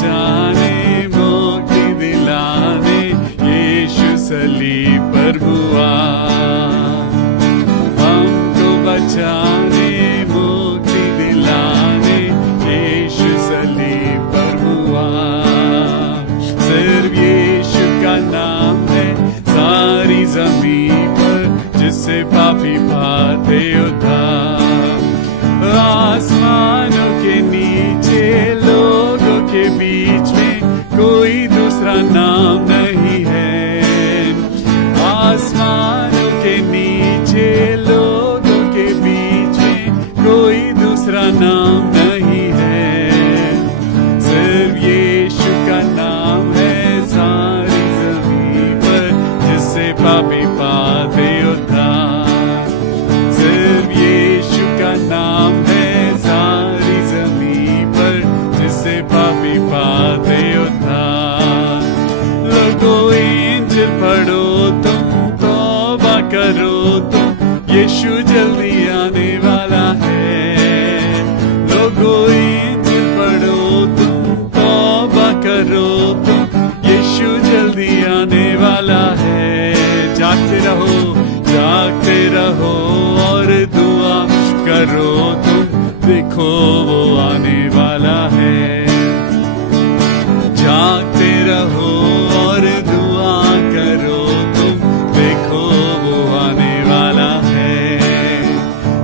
बचाने मुक्ति दिलाने यीशु सलीब पर हुआ। हमको बचाने मुक्ति दिलाने यीशु सलीब पर हुआ। सिर्फ यीशु का नाम है सारी जमीन पर, जिससे पापी पाते उद्धार। आसमानों के नीचे लोगों के बीच में कोई दूसरा नाम नहीं है। आसमानों के नीचे लोगों के बीच में कोई दूसरा नाम नहीं है। सिर्फ यीशु का नाम है सारी जमीन पर, जिससे पापी पाते उद्धार। सिर्फ यीशु का नाम है सारी जमीन पर, जिससे पापी पाते उद्धार। लोगों इंजिल पढ़ो तुम, तौबा करो तुम, यीशु जल्दी आने वाला है। लोगों इंजिल पढ़ो तुम, तौबा करो तुम, यीशु जल्दी आने वाला है। जागते रहो और दुआ करो तुम, देखो वो आने वाला है। जागते रहो और दुआ करो तुम, देखो वो आने वाला है।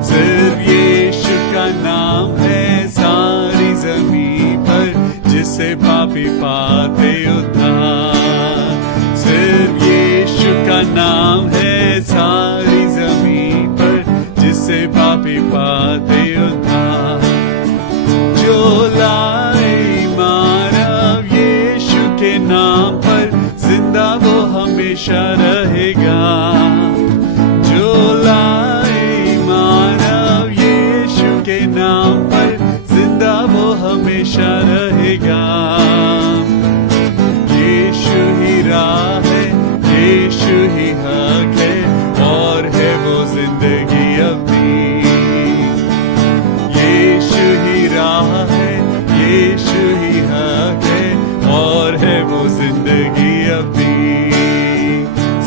सिर्फ यीशु का नाम है सारी जमीन पर, जिससे पापी पाते उद्धार। सिर्फ यीशु का नाम है सारी जमीन पर, जिससे पापी पाते उद्धार। जो लाए मानव यीशु के नाम पर, जिंदा वो हमेशा रहेगा। जो लाए मानव यीशु के नाम पर, जिंदा वो हमेशा रहेगा। यीशु ही राह है, यीशु ही हक है, और है वो जिंदगी अपनी। यीशु ही राह है, यीशु ही हक है, और है वो जिंदगी अपनी।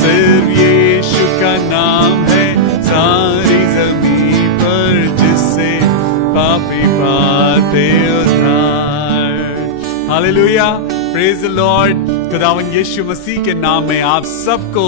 सिर्फ यीशु का नाम है सारी जमीन पर, जिससे पापी पाते उद्धार। Hallelujah, praise the Lord. खुदावन यीशु मसीह के नाम में आप सबको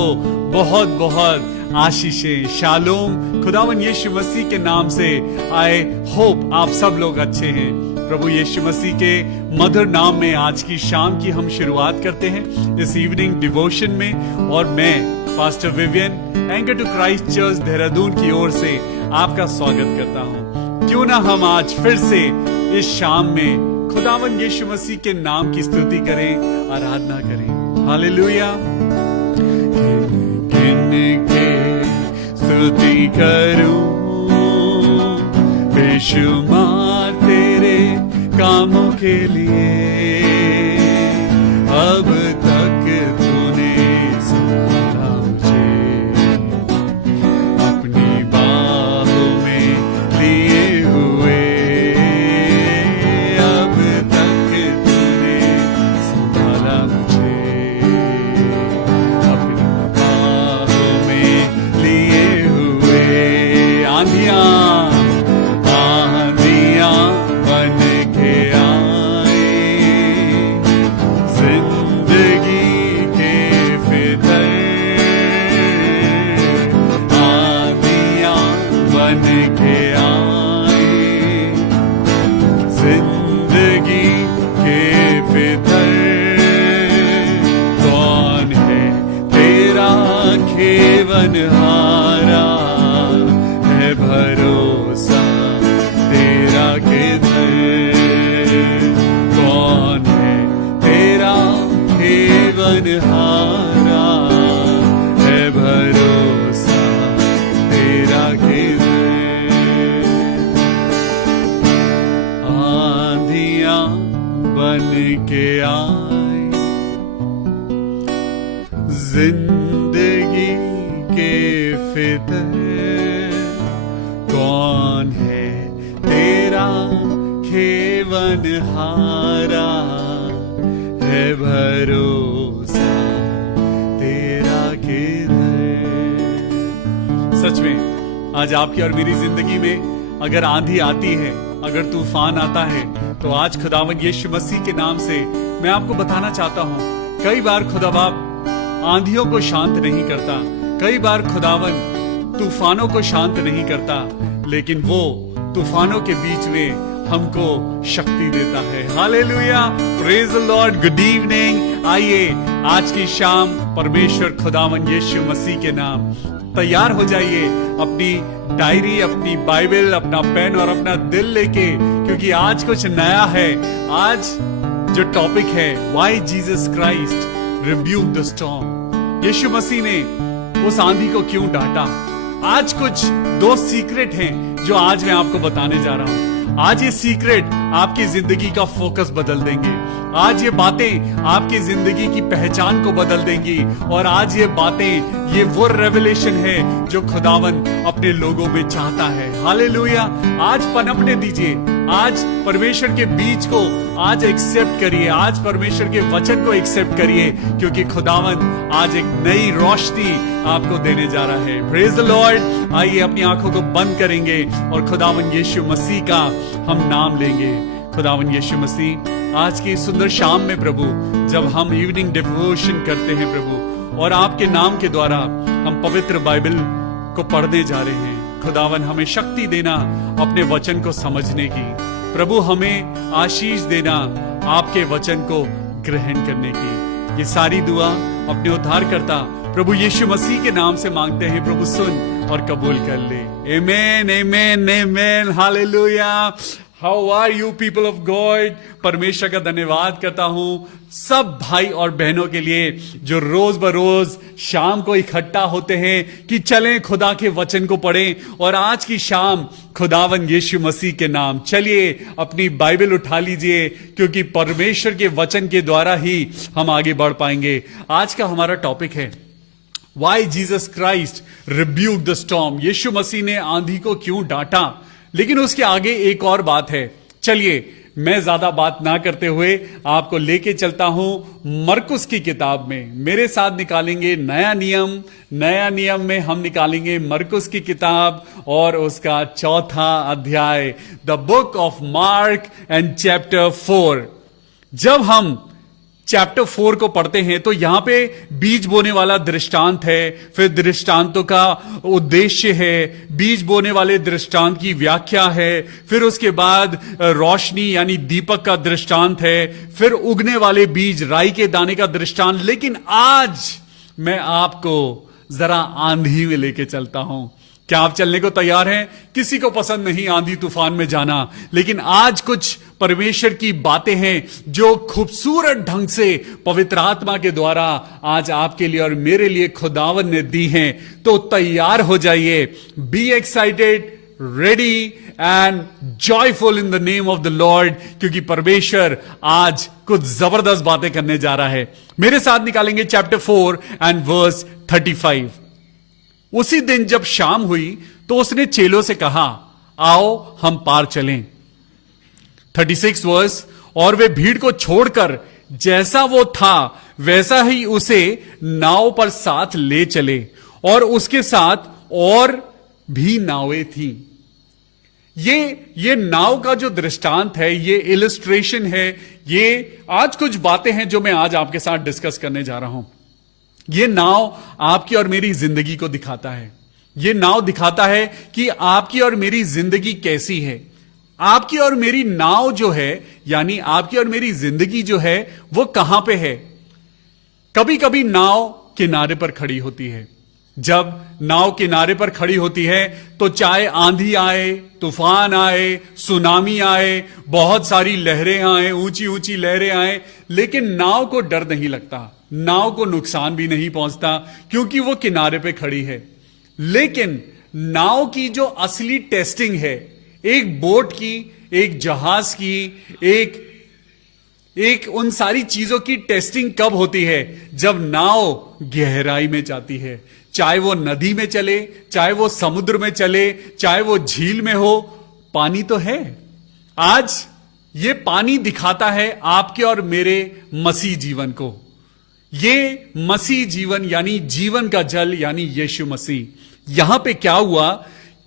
बहुत बहुत आशीषें, शालोम। खुदावन यीशु मसीह के नाम से आई होप आप सब लोग अच्छे हैं। प्रभु यीशु मसीह के मधुर नाम में आज की शाम की हम शुरुआत करते हैं इस इवनिंग डिवोशन में। और मैं pastor Vivian, anchor to Christ Church Dehradun की ओर से आपका स्वागत करता हूं। क्यों ना हम आज फिर से इस शाम में खुदावन यीशु मसीह के नाम की स्तुति करें, आराधना करें। हालेलुया। स्तुति करूं बेशुमार तेरे कामों के लिए। अब तक तूने संभाला मुझे अपनी बाहों में लिए हुए। अब तक तूने संभाला मुझे अपनी बाहों में लिए हुए। आंधियां बन के आए, जिंदगी के फितर। आंधियां बन के आए, जिंदगी के फितर। कौन है तेरा खेवनहारा, है भरोसा तेरा किधर। कौन है तेरा खेवनहारा, है भरोसा तेरा किधर। आंधियां बन के आए, जिंदगी के फितर। कौन है तेरा खेवनहारा, भरोसा तेरा किधर। सच में आज आपकी और मेरी जिंदगी में अगर आंधी आती है, अगर तूफान आता है, तो आज खुदावन यीशु मसीह के नाम से मैं आपको बताना चाहता हूं, कई बार खुदा बाप आंधियों को शांत नहीं करता, कई बार खुदावन तूफानों को शांत नहीं करता, लेकिन वो तूफानों के बीच में हमको शक्ति देता है। Hallelujah, praise the Lord. Good evening. आइए आज की शाम परमेश्वर खुदावन यीशु मसीह के नाम तैयार हो जाइए, अपनी डायरी, अपनी बाइबल, अपना पेन और अपना दिल लेके, क्योंकि आज कुछ नया है। आज जो टॉपिक है, why Jesus Christ rebuke the storm, यीशु मसीह ने उस आंधी को क्यों डांटा। आज कुछ 2 सीक्रेट हैं जो आज मैं आपको बताने जा रहा हूं। आज ये सीक्रेट आपकी जिंदगी का फोकस बदल देंगे। आज ये बातें आपकी जिंदगी की पहचान को बदल देंगी, और आज ये बातें, ये वो रेवलेशन है जो खुदावन अपने लोगों में चाहता है। हालेलुया। आज पनपने दीजिए, आज परमेश्वर के बीज को आज एक्सेप्ट करिए, आज परमेश्वर के वचन को एक्सेप्ट करिए, क्योंकि खुदावन आज एक नई रोशनी आपको देने जा रहा है। Praise the Lord. आइए अपनी आंखों को बंद करेंगे और खुदावन यीशु मसीह का हम नाम लेंगे। खुदावन यीशु मसीह, आज की सुंदर शाम में प्रभु, जब हम इवनिंग डिवोशन करते हैं प्रभु, और आपके नाम के द्वारा हम पवित्र बाइबल को पढ़ने जा रहे हैं, खुदावन हमें शक्ति देना अपने वचन को समझने की। प्रभु हमें आशीष देना आपके वचन को ग्रहण करने की। ये सारी दुआ अपने उद्धारकर्ता प्रभु यीशु मसीह के नाम से मांगते हैं। प्रभु सुन और कबूल कर ले। Amen, amen, amen. Hallelujah. How are you people of God. परमेश्वर का धन्यवाद करता हूं सब भाई और बहनों के लिए जो रोज बरोज शाम को इकट्ठा होते हैं कि चलें खुदा के वचन को पढ़ें। और आज की शाम खुदावन यीशु मसीह के नाम, चलिए अपनी बाइबल उठा लीजिए, क्योंकि परमेश्वर के वचन के द्वारा ही हम आगे बढ़ पाएंगे। आज का हमारा टॉपिक है why Jesus Christ rebuke the storm. यीशु मसीह ने आंधी को क्यों डांटा। लेकिन उसके आगे एक और बात है। चलिए मैं ज्यादा बात ना करते हुए आपको लेके चलता हूं मरकुस की किताब में। मेरे साथ निकालेंगे नया नियम। नया नियम में हम निकालेंगे मरकुस की किताब और उसका 4था अध्याय, the book of mark and chapter 4। जब हम चैप्टर 4 को पढ़ते हैं तो यहां पे बीज बोने वाला दृष्टांत है, फिर दृष्टांतों का उद्देश्य है, बीज बोने वाले दृष्टांत की व्याख्या है, फिर उसके बाद रोशनी यानी दीपक का दृष्टांत है, फिर उगने वाले बीज राई के दाने का दृष्टांत। लेकिन आज मैं आपको जरा आंधी में लेके चलता हूं। क्या आप चलने को तैयार हैं? किसी को पसंद नहीं आंधी तूफान में जाना, लेकिन आज कुछ परमेश्वर की बातें हैं जो खूबसूरत ढंग से पवित्र आत्मा के द्वारा आज आपके लिए और मेरे लिए खुदावन ने दी हैं। तो तैयार हो जाइए। Be excited, ready and joyful in the name of the Lord, क्योंकि परमेश्वर आज कुछ जबरदस्त बातें करने जा रहा है। मेरे साथ निकालेंगे चैप्टर 4 एंड वर्स 35। उसी दिन जब शाम हुई तो उसने चेलों से कहा, आओ हम पार चलें। 36 वर्स, और वे भीड़ को छोड़कर जैसा वो था वैसा ही उसे नाव पर साथ ले चले, और उसके साथ और भी नावें थीं। ये नाव का जो दृष्टांत है, ये इलस्ट्रेशन है, ये आज कुछ बातें हैं जो मैं आज आपके साथ डिस्कस करने जा रहा हूं। ये नाव आपकी और मेरी जिंदगी को दिखाता है। ये नाव दिखाता है कि आपकी और मेरी जिंदगी कैसी है। आपकी और मेरी नाव जो है, यानी आपकी और मेरी जिंदगी जो है, वो कहां पे है। कभी कभी नाव किनारे पर खड़ी होती है। जब नाव किनारे पर खड़ी होती है तो चाहे आंधी आए, तूफान आए, सुनामी आए, बहुत सारी लहरें आए, ऊंची ऊंची लहरें आए, लेकिन नाव को डर नहीं लगता, नाव को नुकसान भी नहीं पहुंचता, क्योंकि वो किनारे पे खड़ी है। लेकिन नाव की जो असली टेस्टिंग है, एक बोट की, एक जहाज की, एक उन सारी चीजों की टेस्टिंग कब होती है? जब नाव गहराई में जाती है। चाहे वो नदी में चले, चाहे वो समुद्र में चले, चाहे वो झील में हो, पानी तो है। आज ये पानी दिखाता है आपके और मेरे मसीह जीवन को। ये मसीह जीवन यानी जीवन का जल यानी यीशु मसीह। यहां पे क्या हुआ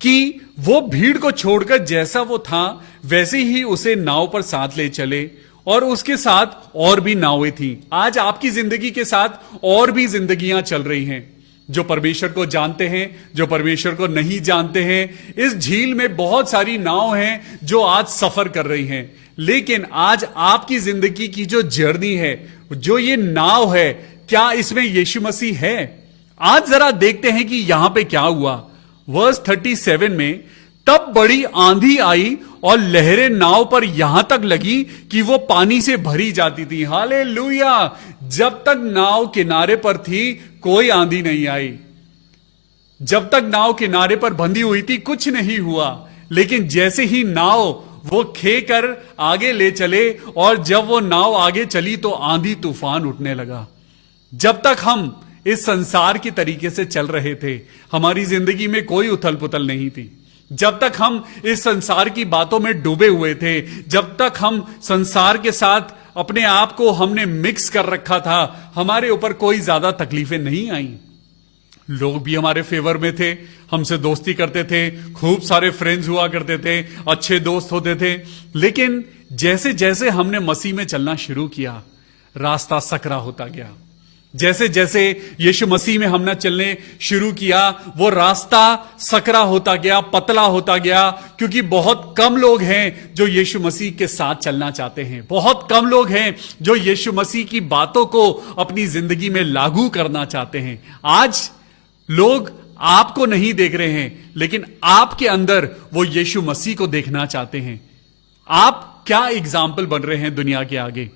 कि वो भीड़ को छोड़कर जैसा वो था वैसे ही उसे नाव पर साथ ले चले, और उसके साथ और भी नावें थी। आज आपकी जिंदगी के साथ और भी जिंदगियां चल रही हैं, जो परमेश्वर को जानते हैं, जो परमेश्वर को नहीं जानते हैं। इस झील में बहुत सारी नाव हैं जो आज सफर कर रही हैं, लेकिन आज आपकी जिंदगी की जो जर्नी है, जो ये नाव है, क्या इसमें यीशु मसीह है? आज जरा देखते हैं कि यहां पे क्या हुआ। वर्स 37 में, तब बड़ी आंधी आई और लहरें नाव पर यहां तक लगी कि वो पानी से भरी जाती थी। हालेलुया! जब तक नाव किनारे पर थी कोई आंधी नहीं आई। जब तक नाव किनारे पर बंधी हुई थी कुछ नहीं हुआ, लेकिन जैसे ही नाव वो खे कर आगे ले चले, और जब वो नाव आगे चली तो आंधी तूफान उठने लगा। जब तक हम इस संसार की तरीके से चल रहे थे, हमारी जिंदगी में कोई उथल पुथल नहीं थी। जब तक हम इस संसार की बातों में डूबे हुए थे, जब तक हम संसार के साथ अपने आप को हमने मिक्स कर रखा था, हमारे ऊपर कोई ज्यादा तकलीफें नहीं आई। लोग भी हमारे फेवर में थे, हमसे दोस्ती करते थे, खूब सारे फ्रेंड्स हुआ करते थे, अच्छे दोस्त होते थे। लेकिन जैसे जैसे हमने मसीह में चलना शुरू किया, रास्ता सकरा होता गया। जैसे जैसे यीशु मसीह में हमने चलने शुरू किया, वो रास्ता सकरा होता गया, पतला होता गया, क्योंकि बहुत कम लोग हैं जो यीशु मसीह के साथ चलना चाहते हैं। बहुत कम लोग हैं जो यीशु मसीह की बातों को अपनी जिंदगी में लागू करना चाहते हैं। आज लोग आपको नहीं देख रहे हैं, लेकिन आपके अंदर वो यीशु मसीह को देखना चाहते हैं। आप क्या एग्जाम्पल बन रहे हैं दुनिया के आगे?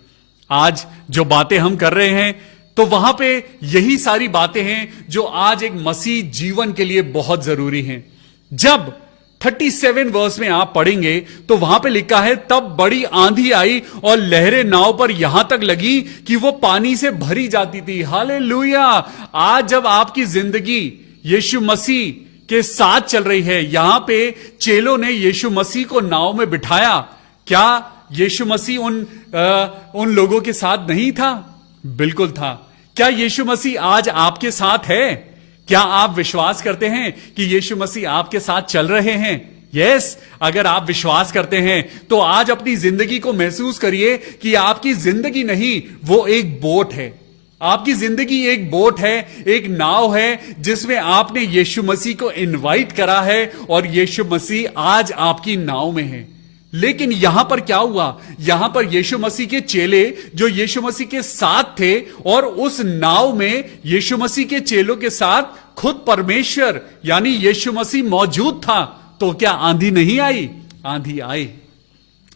आज जो बातें हम कर रहे हैं, तो वहां पे यही सारी बातें हैं जो आज एक मसीह जीवन के लिए बहुत जरूरी हैं। जब 37 वर्स में आप पढ़ेंगे तो वहां पे लिखा है, तब बड़ी आंधी आई और लहरें नाव पर यहां तक लगी कि वो पानी से भरी जाती थी। हालेलुया! आज जब आपकी जिंदगी यीशु मसीह के साथ चल रही है, यहां पे चेलों ने यीशु मसीह को नाव में बिठाया। क्या यीशु मसीह उन लोगों के साथ नहीं था? बिल्कुल था। क्या यीशु मसीह आज आपके साथ है? क्या आप विश्वास करते हैं कि यीशु मसीह आपके साथ चल रहे हैं? यस, अगर आप विश्वास करते हैं तो आज अपनी जिंदगी को महसूस करिए कि आपकी जिंदगी नहीं, वो एक बोट है। आपकी जिंदगी एक बोट है, एक नाव है, जिसमें आपने यीशु मसीह को इनवाइट करा है, और यीशु मसीह आज आपकी नाव में है। लेकिन यहां पर क्या हुआ? यहां पर यीशु मसीह के चेले जो यीशु मसीह के साथ थे, और उस नाव में यीशु मसीह के चेलों के साथ खुद परमेश्वर यानी यीशु मसीह मौजूद था, तो क्या आंधी नहीं आई? आंधी आई।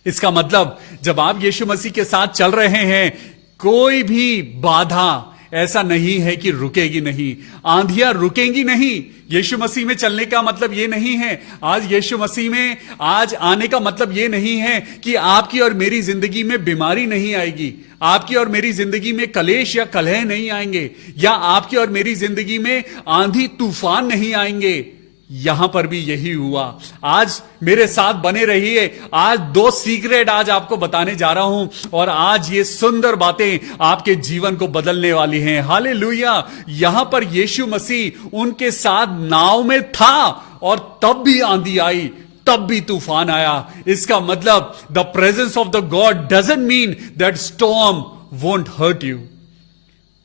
इसका मतलब जब आप यीशु मसीह के साथ चल रहे हैं, कोई भी बाधा ऐसा नहीं है कि रुकेगी नहीं। आंधियां रुकेंगी नहीं। यीशु मसीह में चलने का मतलब यह नहीं है, आज यीशु मसीह में आज आने का मतलब यह नहीं है कि आपकी और मेरी जिंदगी में बीमारी नहीं आएगी, आपकी और मेरी जिंदगी में कलेश या कलह नहीं आएंगे, या आपकी और मेरी जिंदगी में आंधी तूफान नहीं आएंगे। यहां पर भी यही हुआ। आज मेरे साथ बने रहिए। आज 2 सीक्रेट आज आपको बताने जा रहा हूं, और आज ये सुंदर बातें आपके जीवन को बदलने वाली हैं। हालेलुया! यहां पर यीशु मसीह उनके साथ नाव में था, और तब भी आंधी आई, तब भी तूफान आया। इसका मतलब the presence of the God doesn't mean that storm won't hurt you.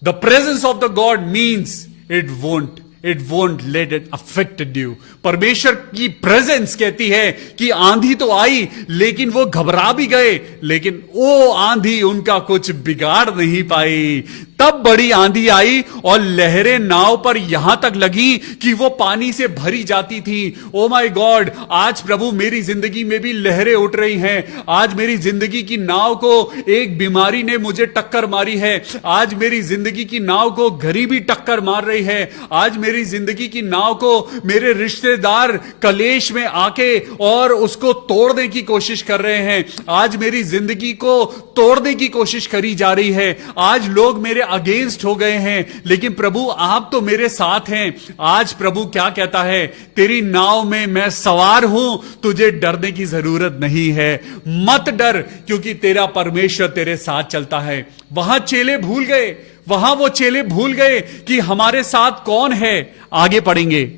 The presence of the God means it won't let it affected you. परमेश्वर की प्रेजेंस कहती है कि आंधी तो आई, लेकिन वो घबरा भी गए, लेकिन वो आंधी उनका कुछ बिगाड़ नहीं पाई। तब बड़ी आंधी आई और लहरें नाव पर यहां तक लगी कि वो पानी से भरी जाती थी। Oh my God! आज प्रभु मेरी जिंदगी में भी लहरें उठ रही हैं। आज मेरी जिंदगी की नाव को एक बीमारी ने मुझे टक्कर मारी है। आज मेरी जिंदगी की नाव को गरीबी टक्कर मार रही है। आज मेरी जिंदगी की नाव को मेरे रिश्तेदार कलेश में आके और उसको तोड़ने की कोशिश कर रहे हैं। आज मेरी जिंदगी को तोड़ने की कोशिश करी जा रही है। आज लोग मेरे अगेंस्ट हो गए हैं, लेकिन प्रभु आप तो मेरे साथ हैं। आज प्रभु क्या कहता है, तेरी नाव में मैं सवार हूं, तुझे डरने की जरूरत नहीं है, मत डर, क्योंकि तेरा परमेश्वर तेरे साथ चलता है। वहां चेले भूल गए, वहां वो चेले भूल गए कि हमारे साथ कौन है। आगे पढ़ेंगे,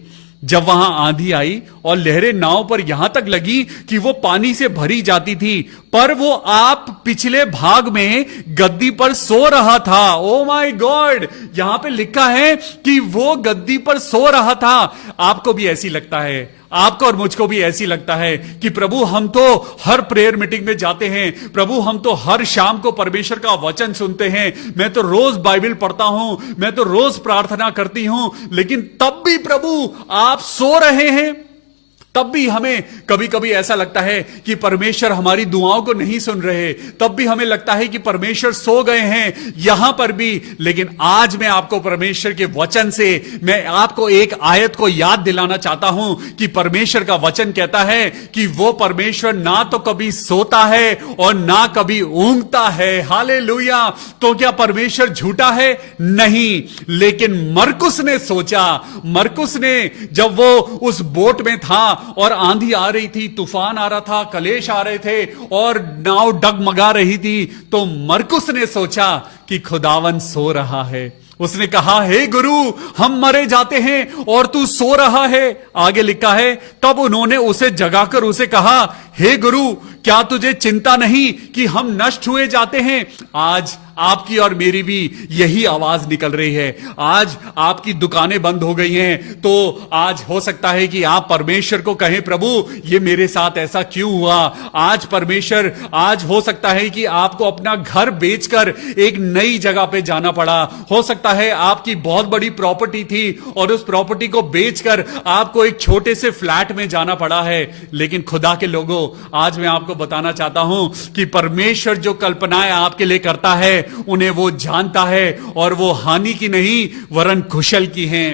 जब वहां आंधी आई और लहरें नाव पर यहां तक लगी कि वो पानी से भरी जाती थी, पर वो आप पिछले भाग में गद्दी पर सो रहा था। ओ माय गॉड, यहां पे लिखा है कि वो गद्दी पर सो रहा था। आपको भी ऐसी लगता है, आपको और मुझको भी ऐसी लगता है कि प्रभु हम तो हर प्रेयर मीटिंग में जाते हैं, प्रभु हम तो हर शाम को परमेश्वर का वचन सुनते हैं, मैं तो रोज बाइबल पढ़ता हूं, मैं तो रोज प्रार्थना करती हूं, लेकिन तब भी प्रभु आप सो रहे हैं। तब भी हमें कभी कभी ऐसा लगता है कि परमेश्वर हमारी दुआओं को नहीं सुन रहे, तब भी हमें लगता है कि परमेश्वर सो गए हैं यहां पर भी। लेकिन आज मैं आपको परमेश्वर के वचन से मैं आपको एक आयत को याद दिलाना चाहता हूं कि परमेश्वर का वचन कहता है कि वो परमेश्वर ना तो कभी सोता है और ना कभी ऊंघता है। हालेलुया। तो क्या परमेश्वर झूठा है? नहीं। लेकिन मरकुस ने सोचा, मरकुस ने जब वो उस बोट में था और आंधी आ रही थी, तूफान आ रहा था, कलेश आ रहे थे और नाव डगमगा रही थी, तो मरकुस ने सोचा कि खुदावन सो रहा है। उसने कहा, हे गुरु हम मरे जाते हैं और तू सो रहा है। आगे लिखा है, तब उन्होंने उसे जगाकर उसे कहा, हे गुरु क्या तुझे चिंता नहीं कि हम नष्ट हुए जाते हैं? आज आपकी और मेरी भी यही आवाज निकल रही है। आज आपकी दुकानें बंद हो गई हैं, तो आज हो सकता है कि आप परमेश्वर को कहें, प्रभु ये मेरे साथ ऐसा क्यों हुआ? आज परमेश्वर, आज हो सकता है कि आपको अपना घर बेचकर एक नई जगह पे जाना पड़ा। हो सकता है आपकी बहुत बड़ी प्रॉपर्टी थी और उस प्रॉपर्टी को बेचकर आपको एक छोटे से फ्लैट में जाना पड़ा है। लेकिन खुदा के लोगों, आज मैं आपको बताना चाहता हूं कि परमेश्वर जो कल्पनाएं आपके लिए करता है उन्हें वो जानता है और वो हानि की नहीं वरन कुशल की हैं।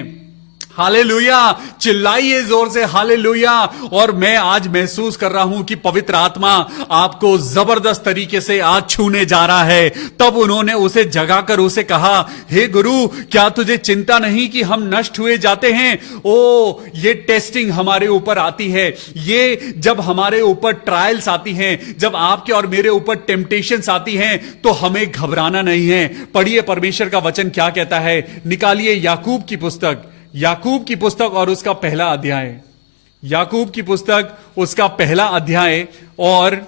हालेलुया। चिल्लाइए जोर से हालेलुया। और मैं आज महसूस कर रहा हूं कि पवित्र आत्मा आपको जबरदस्त तरीके से आज छूने जा रहा है। तब उन्होंने उसे जगाकर उसे कहा, हे गुरु क्या तुझे चिंता नहीं कि हम नष्ट हुए जाते हैं? ओ, ये टेस्टिंग हमारे ऊपर आती है, ये जब हमारे ऊपर ट्रायल्स आती हैं, जब आपके और मेरे ऊपर टेम्पटेशंस आती हैं, तो हमें घबराना नहीं है। पढ़िए परमेश्वर का वचन क्या कहता है। निकालिए याकूब की पुस्तक, याकूब की पुस्तक और उसका पहला अध्याय, याकूब की पुस्तक उसका पहला अध्याय और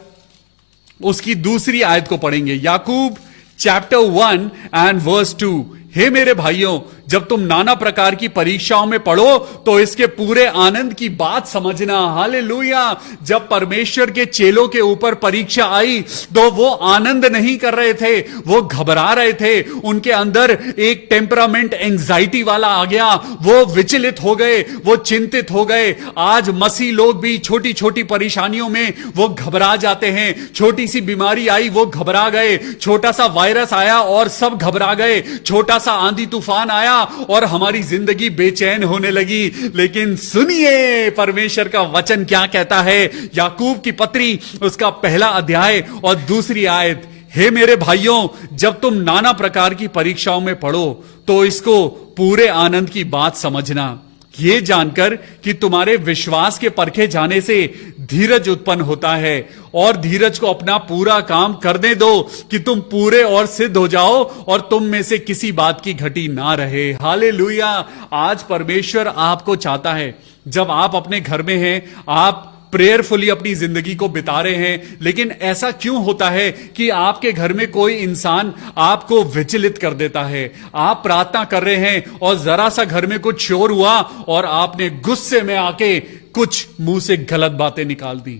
उसकी दूसरी आयत को पढ़ेंगे। याकूब चैप्टर 1 एंड वर्स 2। हे मेरे भाइयों, जब तुम नाना प्रकार की परीक्षाओं में पढ़ो तो इसके पूरे आनंद की बात समझना। हालेलुया। जब परमेश्वर के चेलों के ऊपर परीक्षा आई तो वो आनंद नहीं कर रहे थे, वो घबरा रहे थे। उनके अंदर एक टेम्परामेंट एंजाइटी वाला आ गया, वो विचलित हो गए, वो चिंतित हो गए। आज मसीह लोग भी छोटी छोटी परेशानियों में वो घबरा जाते हैं। छोटी सी बीमारी आई, वो घबरा गए। छोटा सा वायरस आया और सब घबरा गए। छोटा सा आंधी तूफान आया और हमारी जिंदगी बेचैन होने लगी। लेकिन सुनिए परमेश्वर का वचन क्या कहता है। याकूब की पत्री उसका पहला अध्याय और दूसरी आयत। हे मेरे भाइयों, जब तुम नाना प्रकार की परीक्षाओं में पढ़ो तो इसको पूरे आनंद की बात समझना, ये जानकर कि तुम्हारे विश्वास के परखे जाने से धीरज उत्पन्न होता है, और धीरज को अपना पूरा काम करने दो कि तुम पूरे और सिद्ध हो जाओ और तुम में से किसी बात की घटी ना रहे। हालेलुया। आज परमेश्वर आपको चाहता है, जब आप अपने घर में हैं, आप प्रेयरफुली अपनी जिंदगी को बिता रहे हैं, लेकिन ऐसा क्यों होता है कि आपके घर में कोई इंसान आपको विचलित कर देता है। आप प्रार्थना कर रहे हैं और जरा सा घर में कुछ शोर हुआ और आपने गुस्से में आके कुछ मुंह से गलत बातें निकाल दी।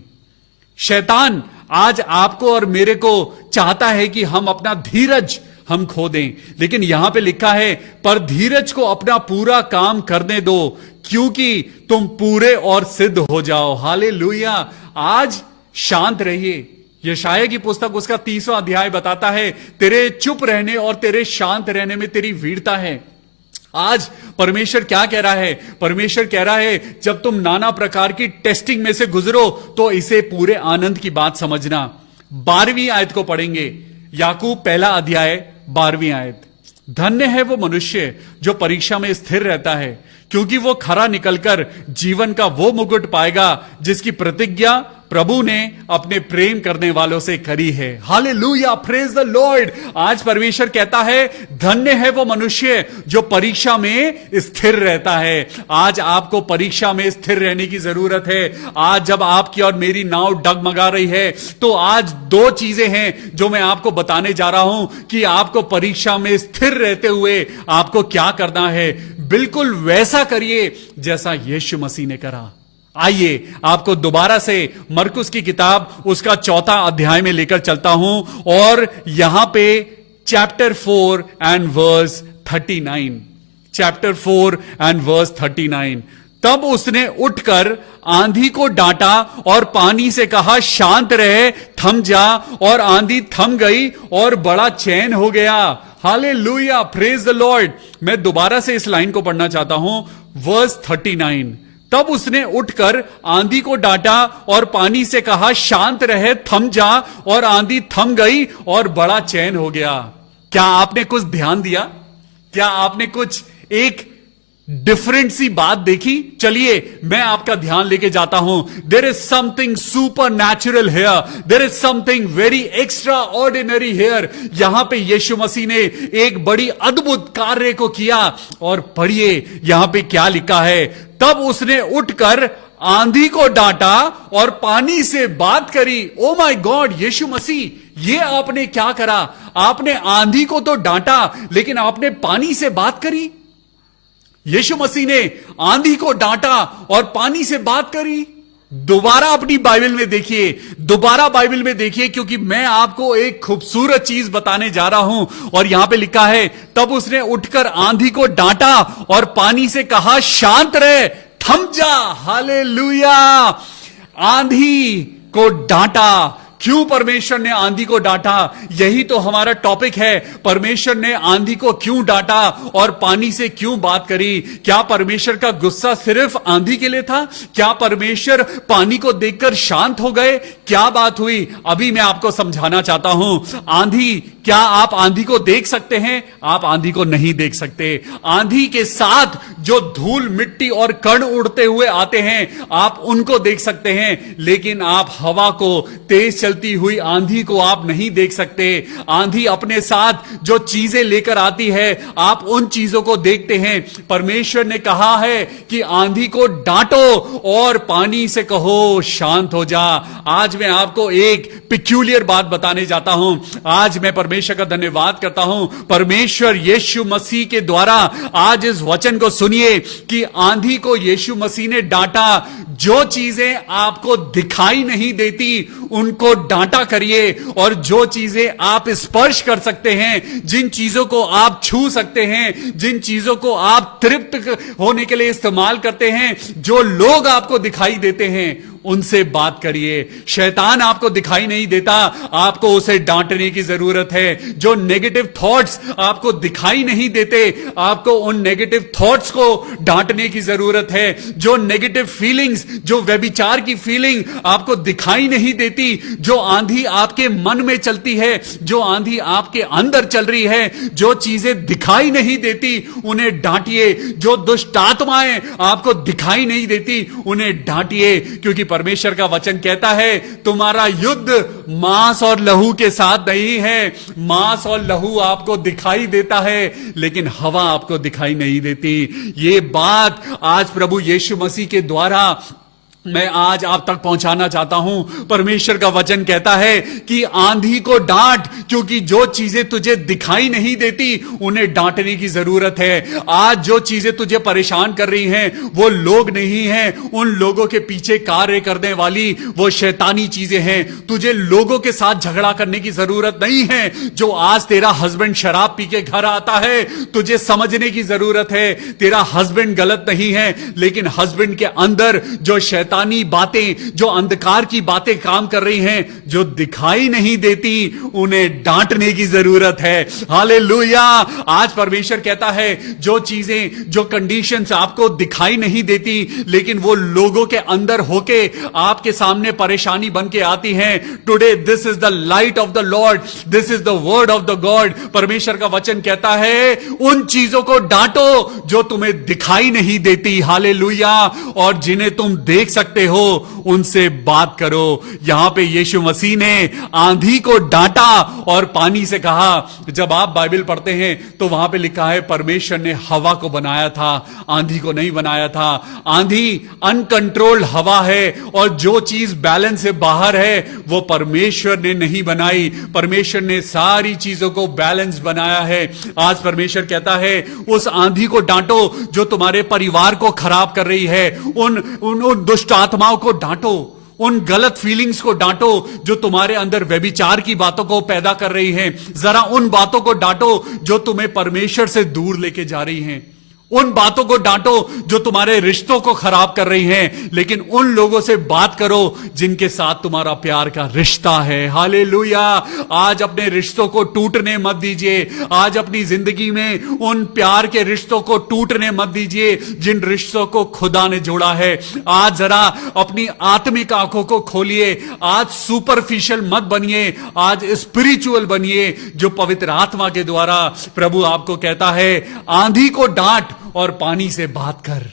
शैतान आज आपको और मेरे को चाहता है कि हम अपना धीरज हम खो दें, लेकिन यहां पे लिखा है, पर धीरज को अपना पूरा काम करने दो क्योंकि तुम पूरे और सिद्ध हो जाओ। हालेलुया। आज शांत रहिए। यशायाह की पुस्तक उसका 30वां अध्याय बताता है, तेरे चुप रहने और तेरे शांत रहने में तेरी वीरता है। आज परमेश्वर क्या कह रहा है? परमेश्वर कह रहा है, जब तुम नाना प्रकार की टेस्टिंग में से गुजरो तो इसे पूरे आनंद की बात समझना। 12वीं आयत को पढ़ेंगे। याकूब पहला अध्याय 12वीं आयत। धन्य है वो मनुष्य जो परीक्षा में स्थिर रहता है, क्योंकि वो खरा निकलकर जीवन का वो मुकुट पाएगा जिसकी प्रतिज्ञा प्रभु ने अपने प्रेम करने वालों से करी है। Hallelujah, praise the Lord. आज परमेश्वर कहता है धन्य है वो मनुष्य जो परीक्षा में स्थिर रहता है। आज आपको परीक्षा में स्थिर रहने की जरूरत है। आज जब आपकी और मेरी नाव डगमगा रही है, तो आज दो चीजें हैं जो मैं आपको बताने जा रहा हूं कि आपको परीक्षा में स्थिर रहते हुए आपको क्या करना है। बिल्कुल वैसा करिए जैसा यीशु मसीह ने करा। आइए आपको दोबारा से मरकुस की किताब उसका 4 अध्याय में लेकर चलता हूं, और यहां पे chapter 4 and verse 39। Chapter 4 and verse 39। तब उसने उठकर आंधी को डांटा और पानी से कहा, शांत रहे, थम जा। और आंधी थम गई और बड़ा चैन हो गया। Hallelujah, praise the Lord. मैं दोबारा से इस लाइन को पढ़ना चाहता हूं, वर्स 39। तब उसने उठकर आंधी को डांटा और पानी से कहा, शांत रहे, थम जा। और आंधी थम गई और बड़ा चैन हो गया। क्या आपने कुछ ध्यान दिया? क्या आपने कुछ एक डिफरेंट सी बात देखी? चलिए मैं आपका ध्यान लेके जाता हूं। There is something supernatural here, there is something very extraordinary here. यहां पे यीशु मसीह ने एक बड़ी अद्भुत कार्य को किया। और पढ़िए यहां पे क्या लिखा है। तब उसने उठकर आंधी को डांटा और पानी से बात करी। ओ माय गॉड, यीशु मसीह, ये आपने क्या करा? आपने आंधी को तो डांटा, लेकिन आपने पानी से बात करी। यीशु मसीह ने आंधी को डांटा और पानी से बात करी। दोबारा अपनी बाइबल में देखिए, दोबारा बाइबल में देखिए, क्योंकि मैं आपको एक खूबसूरत चीज बताने जा रहा हूं। और यहां पे लिखा है, तब उसने उठकर आंधी को डांटा और पानी से कहा, शांत रहे, थम जा। हालेलुया, आंधी को डांटा। क्यों परमेश्वर ने आंधी को डांटा? यही तो हमारा टॉपिक है। परमेश्वर ने आंधी को क्यों डांटा और पानी से क्यों बात करी? क्या परमेश्वर का गुस्सा सिर्फ आंधी के लिए था? क्या परमेश्वर पानी को देखकर शांत हो गए? क्या बात हुई? अभी मैं आपको समझाना चाहता हूं। आंधी, क्या आप आंधी को देख सकते हैं? आप आंधी को नहीं देख सकते। आंधी के साथ जो धूल, मिट्टी और कण उड़ते हुए आते हैं, आप उनको देख सकते हैं, लेकिन आप हवा को, तेज चलती हुई आंधी को आप नहीं देख सकते। आंधी अपने साथ जो चीजें लेकर आती है, आप उन चीजों को देखते हैं। परमेश्वर ने कहा है कि आंधी को डांटो और पानी से कहो, शांत हो जा। आज मैं आपको एक पिक्यूलियर बात बताने जाता हूं। आज मैं परमेश्वर का धन्यवाद करता हूं। परमेश्वर यीशु मसीह के द्वारा आज इस वचन को सुनिए कि आंधी को यीशु मसीह ने डांटा। जो चीजें आपको दिखाई नहीं देती उनको डांटा करिए, और जो चीजें आप स्पर्श कर सकते हैं, जिन चीजों को आप छू सकते हैं, जिन चीजों को आप तृप्त होने के लिए इस्तेमाल करते हैं, जो लोग आपको दिखाई देते हैं, उनसे बात करिए। शैतान आपको दिखाई नहीं देता, आपको उसे डांटने की जरूरत है। जो नेगेटिव थॉट्स आपको दिखाई नहीं देते, आपको उन नेगेटिव थॉट्स को डांटने की जरूरत है। जो नेगेटिव फीलिंग्स, जो व्यभिचार की फीलिंग आपको दिखाई नहीं देती, जो आंधी आपके मन में चलती है, जो आंधी आपके अंदर चल रही है, जो चीजें दिखाई नहीं देती, उन्हें डांटिए। जो दुष्ट आत्माएं आपको दिखाई नहीं देती, उन्हें डांटिए, क्योंकि परमेश्वर का वचन कहता है तुम्हारा युद्ध मांस और लहू के साथ नहीं है। मांस और लहू आपको दिखाई देता है, लेकिन हवा आपको दिखाई नहीं देती। ये बात आज प्रभु यीशु मसीह के द्वारा मैं आज आप तक पहुंचाना चाहता हूं। परमेश्वर का वचन कहता है कि आंधी को डांट, क्योंकि जो चीजें तुझे दिखाई नहीं देती उन्हें डांटने की जरूरत है। आज जो चीजें तुझे परेशान कर रही हैं वो लोग नहीं हैं, उन लोगों के पीछे कार्य करने वाली वो शैतानी चीजें हैं। तुझे लोगों के साथ झगड़ा करने की जरूरत नहीं है। जो आज तेरा हस्बैंड शराब पी के घर आता है, तुझे समझने की जरूरत है तेरा हस्बैंड गलत नहीं है, लेकिन हस्बैंड के अंदर जो शैतान शैतानी बातें, जो अंधकार की बातें काम कर रही हैं, जो दिखाई नहीं देती, उन्हें डांटने की जरूरत है। हालेलुया। आज परमेश्वर कहता है जो चीजें, जो कंडीशंस आपको दिखाई नहीं देती, लेकिन वो लोगों के अंदर होके आपके सामने परेशानी बन के आती हैं, today this is the light of the Lord, this is the word of the God. परमेश्वर का वचन कहता है उन चीजों को डांटो जो तुम्हें दिखाई नहीं देती। हालेलुया। और जिन्हें तुम देख सकते हो उनसे बात करो। यहां पे यीशु मसीह ने आंधी को डांटा और पानी से कहा। जब आप बाइबल पढ़ते हैं तो वहां पे लिखा है परमेश्वर ने हवा को बनाया था, आंधी को नहीं बनाया था। आंधी अनकंट्रोल्ड हवा है और जो चीज बैलेंस से बाहर है वो परमेश्वर ने नहीं बनाई। परमेश्वर ने सारी चीजों को बैलेंस बनाया है। आज परमेश्वर कहता है उस आंधी को डांटो जो तुम्हारे परिवार को खराब कर रही है, उन दुष्ट आत्माओं को डांटो, उन गलत फीलिंग्स को डांटो जो तुम्हारे अंदर व्यभिचार की बातों को पैदा कर रही हैं। जरा उन बातों को डांटो जो तुम्हें परमेश्वर से दूर लेके जा रही हैं। उन बातों को डांटो जो तुम्हारे रिश्तों को खराब कर रही हैं, लेकिन उन लोगों से बात करो जिनके साथ तुम्हारा प्यार का रिश्ता है। हालेलुया। आज अपने रिश्तों को टूटने मत दीजिए। आज अपनी जिंदगी में उन प्यार के रिश्तों को टूटने मत दीजिए जिन रिश्तों को खुदा ने जोड़ा है। आज जरा अपनी आत्मिक आंखों को खोलिए। आज सुपरफिशियल मत बनिए, आज स्पिरिचुअल बनिए, जो पवित्र आत्मा के द्वारा प्रभु आपको कहता है आंधी को डांट और पानी से बात कर।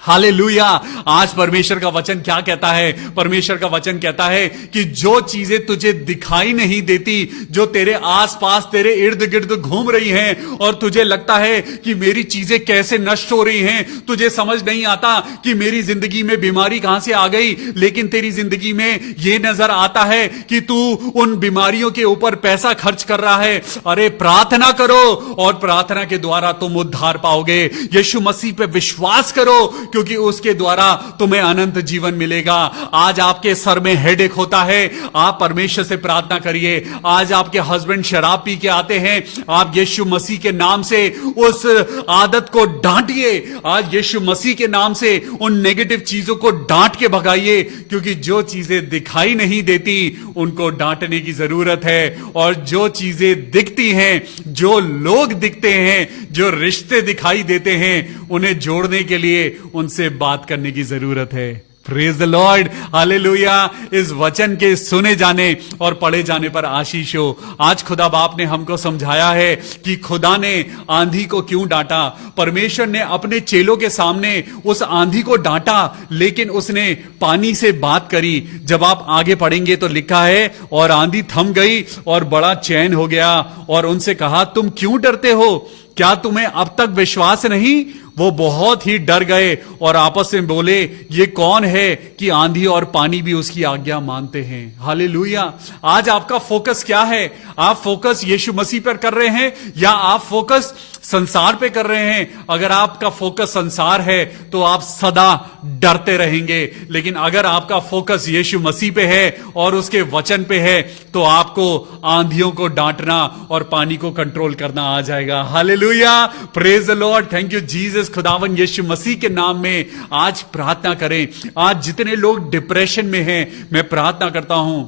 हालेलुया। आज परमेश्वर का वचन क्या कहता है? परमेश्वर का वचन कहता है कि जो चीजें तुझे दिखाई नहीं देती, जो तेरे आसपास तेरे इर्द गिर्द घूम रही हैं और तुझे लगता है कि मेरी चीजें कैसे नष्ट हो रही हैं, तुझे समझ नहीं आता कि मेरी जिंदगी में बीमारी कहां से आ गई, लेकिन तेरी जिंदगी में यह नजर आता है कि तू उन बीमारियों के ऊपर पैसा खर्च कर रहा है। अरे प्रार्थना करो और प्रार्थना के द्वारा तुम उद्धार पाओगे। यीशु मसीह पे विश्वास करो क्योंकि उसके द्वारा तुम्हें अनंत जीवन मिलेगा। आज आपके सर में हेडेक होता है, आप परमेश्वर से प्रार्थना करिए। आज आपके हस्बैंड शराब पी के आते हैं, आप यीशु मसीह के नाम से उस आदत को डांटिए। आज यीशु मसीह के नाम से उन नेगेटिव चीजों को डांट के भगाइए, क्योंकि जो चीजें दिखाई नहीं देती उनको डांटने की जरूरत है। और जो चीजें दिखती हैं, जो लोग दिखते हैं, जो रिश्ते दिखाई देते हैं, उन्हें जोड़ने के लिए उनसे बात करने की जरूरत है। Praise the Lord. हालेलुया। इस वचन के सुने जाने और पढ़े जाने पर आशीष हो। आज खुदा बाप ने हमको समझाया है कि खुदा ने आंधी को क्यों डांटा। परमेश्वर ने अपने चेलों के सामने उस आंधी को डांटा, लेकिन उसने पानी से बात करी। जब आप आगे पढ़ेंगे तो लिखा है और आंधी थम गई और बड़ा चैन हो गया और उनसे कहा तुम क्यों डरते हो? क्या तुम्हें अब तक विश्वास नहीं? वो बहुत ही डर गए और आपस में बोले ये कौन है कि आंधी और पानी भी उसकी आज्ञा मानते हैं। हालेलुया। आज आपका फोकस क्या है? आप फोकस यीशु मसीह पर कर रहे हैं या आप फोकस संसार पे कर रहे हैं? अगर आपका फोकस संसार है तो आप सदा डरते रहेंगे, लेकिन अगर आपका फोकस यीशु मसीह पे है और उसके वचन पे है तो आपको आंधियों को डांटना और पानी को कंट्रोल करना आ जाएगा। Hallelujah. Praise the Lord. Thank you Jesus. खुदावन यीशु मसीह के नाम में आज प्रार्थना करें। आज जितने लोग डिप्रेशन में हैं, मैं प्रार्थना करता हूं,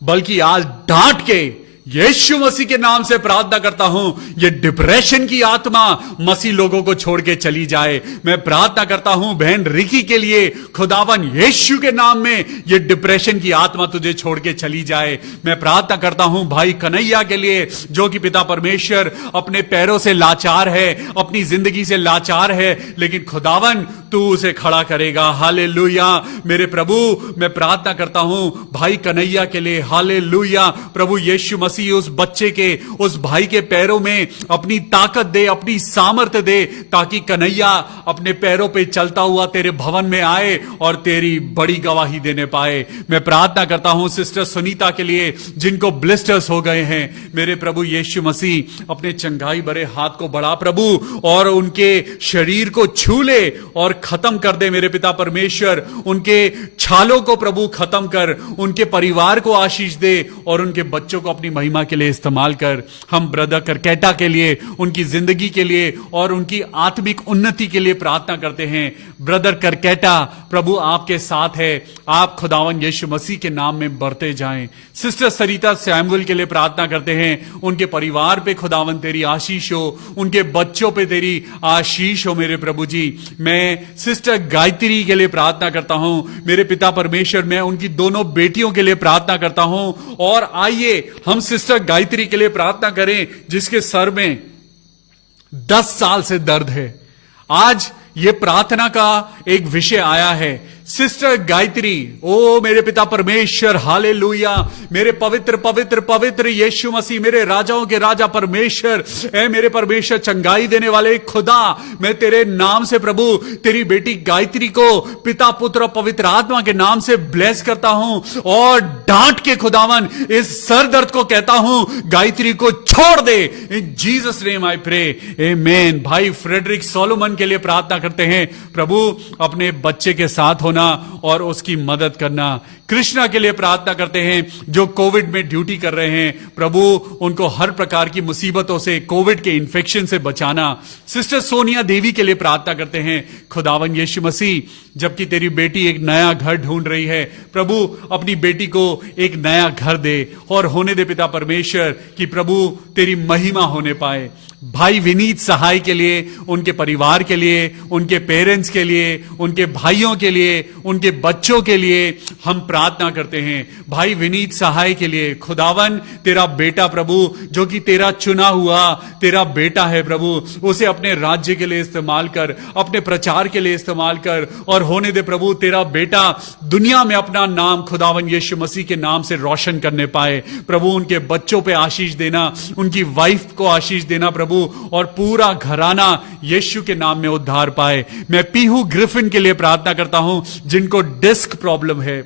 बल्कि आज डांट के यीशु मसीह के नाम से प्रार्थना करता हूं, ये डिप्रेशन की आत्मा मसीह लोगों को छोड़ के चली जाए। मैं प्रार्थना करता हूं बहन रिकी के लिए, खुदावन यीशु के नाम में ये डिप्रेशन की आत्मा तुझे छोड़ के चली जाए। मैं प्रार्थना करता हूं भाई कन्हैया के लिए, जो कि पिता परमेश्वर अपने पैरों से लाचार है, अपनी जिंदगी से लाचार है, लेकिन खुदावन तू उसे खड़ा करेगा। हालेलुया। मेरे प्रभु, मैं प्रार्थना करता हूं भाई कन्हैया के लिए। हालेलुया। प्रभु यीशु मसीह उस बच्चे के, उस भाई के पैरों में अपनी ताकत दे, अपनी सामर्थ्य दे, ताकि कन्हैया अपने पैरों पे चलता हुआ तेरे भवन में आए और तेरी बड़ी गवाही देने पाए। मैं प्रार्थना करता हूं सिस्टर सुनीता के लिए, जिनको ब्लिस्टर्स हो गए हैं। मेरे प्रभु यीशु मसीह अपने चंगाई भरे हाथ को बढ़ा प्रभु और उनके शरीर को छू ले और खत्म कर दे। मेरे पिता परमेश्वर उनके छालों को प्रभु खत्म कर, उनके परिवार को आशीष दे और उनके बच्चों को अपनी महिमा के लिए इस्तेमाल कर। हम ब्रदर करकेटा के लिए, उनकी जिंदगी के लिए और उनकी आत्मिक उन्नति के लिए प्रार्थना करते हैं। ब्रदर करकेटा, प्रभु आपके साथ है, आप खुदावन यीशु मसीह के नाम में बढ़ते जाएं। सिस्टर सरिता सैमुअल के लिए प्रार्थना करते हैं, उनके परिवार पे खुदावन तेरी आशीष हो, उनके बच्चों पे तेरी आशीष हो मेरे प्रभु जी। मैं सिस्टर गायत्री के लिए प्रार्थना करता हूं मेरे पिता परमेश्वर, मैं उनकी दोनों बेटियों के लिए प्रार्थना करता हूं। और आइए हम सिस्टर गायत्री के लिए प्रार्थना करें जिसके सर में 10 साल से दर्द है। आज ये प्रार्थना का एक विषय आया है, सिस्टर गायत्री। ओ मेरे पिता परमेश्वर, हालेलुया, मेरे पवित्र पवित्र पवित्र यीशु मसीह, मेरे राजाओं के राजा परमेश्वर, ऐ मेरे परमेश्वर चंगाई देने वाले खुदा, मैं तेरे नाम से प्रभु तेरी बेटी गायत्री को पिता पुत्र और पवित्र आत्मा के नाम से ब्लेस करता हूं और डांट के खुदावन इस सर दर्द को कहता हूं गायत्री को छोड़ दे, in Jesus name I pray, amen. भाई फ्रेडरिक सोलोमन के लिए प्रार्थना करते हैं, प्रभु अपने बच्चे के साथ होना और उसकी मदद करना। कृष्णा के लिए प्रार्थना करते हैं जो कोविड में ड्यूटी कर रहे हैं, प्रभु उनको हर प्रकार की मुसीबतों से, कोविड के इन्फेक्शन से बचाना। सिस्टर सोनिया देवी के लिए प्रार्थना करते हैं, खुदावन यीशु मसीह, जबकि तेरी बेटी एक नया घर ढूंढ रही है, प्रभु अपनी बेटी को एक नया घर दे और होने दे पिता परमेश्वर कि प्रभु तेरी महिमा होने पाए। भाई विनीत सहाय के लिए, उनके परिवार के लिए, उनके पेरेंट्स के लिए, उनके भाइयों के लिए, उनके बच्चों के लिए हम प्रार्थना करते हैं। भाई विनीत सहाय के लिए खुदावन तेरा बेटा प्रभु, जो कि तेरा चुना हुआ तेरा बेटा है प्रभु, उसे अपने राज्य के लिए इस्तेमाल कर, अपने प्रचार के लिए इस्तेमाल कर और होने दे प्रभु तेरा बेटा दुनिया में अपना नाम खुदावन यीशु मसीह के नाम से रोशन करने पाए। प्रभु उनके बच्चों पे आशीष देना, उनकी वाइफ को आशीष देना प्रभु, और पूरा घराना यीशु के नाम में उद्धार पाए। मैं पीहू ग्रिफिन के लिए प्रार्थना करता हूं जिनको डिस्क प्रॉब्लम है।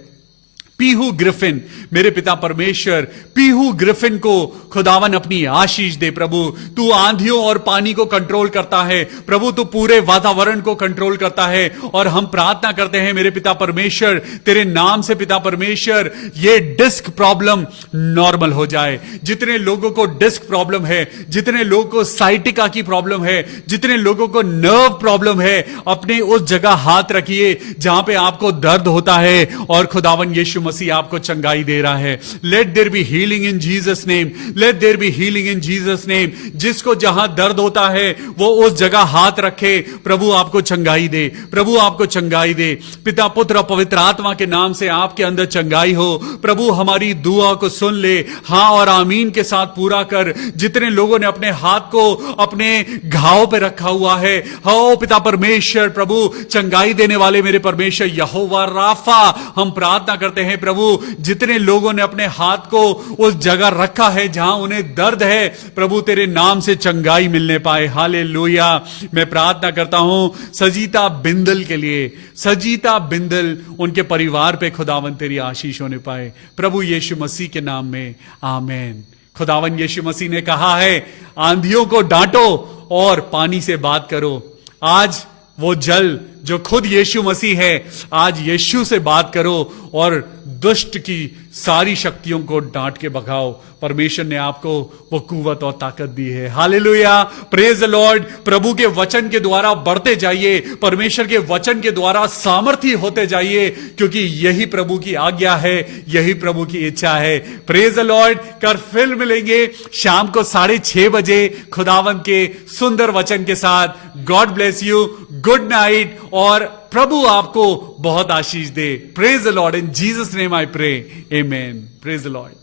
पीहू ग्रिफिन, मेरे पिता परमेश्वर, पीहू ग्रिफिन को खुदावन अपनी आशीष दे प्रभु। तू आंधियों और पानी को कंट्रोल करता है प्रभु, तू पूरे वातावरण को कंट्रोल करता है और हम प्रार्थना करते हैं मेरे पिता परमेश्वर तेरे नाम से पिता परमेश्वर, ये डिस्क प्रॉब्लम नॉर्मल हो जाए। जितने लोगों को डिस्क प्रॉब्लम है, जितने लोगों को साइटिका की प्रॉब्लम है, जितने लोगों को नर्व प्रॉब्लम है, अपने उस जगह हाथ रखिए जहां पे आपको दर्द होता है और खुदावन यीशु मसीह आपको चंगाई दे रहा है। Let there be healing in Jesus name, let there be healing in Jesus name. जिसको जहां दर्द होता है वो उस जगह हाथ रखे, प्रभु आपको चंगाई दे, प्रभु आपको चंगाई दे। पिता पुत्र और पवित्र आत्मा के नाम से आपके अंदर चंगाई हो। प्रभु हमारी दुआ को सुन ले, हां और आमीन के साथ पूरा कर। जितने लोगों ने अपने हाथ को अपने घाव पे रखा हुआ है, हो पिता परमेश्वर प्रभु चंगाई देने वाले मेरे परमेश्वर यहोवा राफा, हम प्रार्थना करते हैं प्रभु जितने लोगों ने अपने हाथ को उस जगह रखा है जहां उन्हें दर्द है, प्रभु तेरे नाम से चंगाई मिलने पाए। हालेलुया। मैं प्रार्थना करता हूं सजीता बिंदल के लिए, सजीता बिंदल, उनके परिवार पे खुदावन तेरी आशीष होने पाए प्रभु यीशु मसीह के नाम में, आमेन। खुदावन यीशु मसीह ने कहा है आंधियों को डांटो और पानी से बात करो। आज वो जल जो खुद यीशु मसीह है, आज यीशु से बात करो और दुष्ट की सारी शक्तियों को डांट के भगाओ। परमेश्वर ने आपको वो कुव्वत और ताकत दी है। Hallelujah, praise the Lord. प्रभु के वचन के द्वारा बढ़ते जाइए, परमेश्वर के वचन के द्वारा सामर्थी होते जाइए, क्योंकि यही प्रभु की आज्ञा है, यही प्रभु की इच्छा है। Praise the Lord. कर फिर मिलेंगे शाम को 6:30 बजे खुदावंत के सुंदर वचन के साथ। God bless you, good night और प्रभु आपको बहुत आशीष दे। Praise the Lord, in Jesus name I pray, amen. Praise the Lord.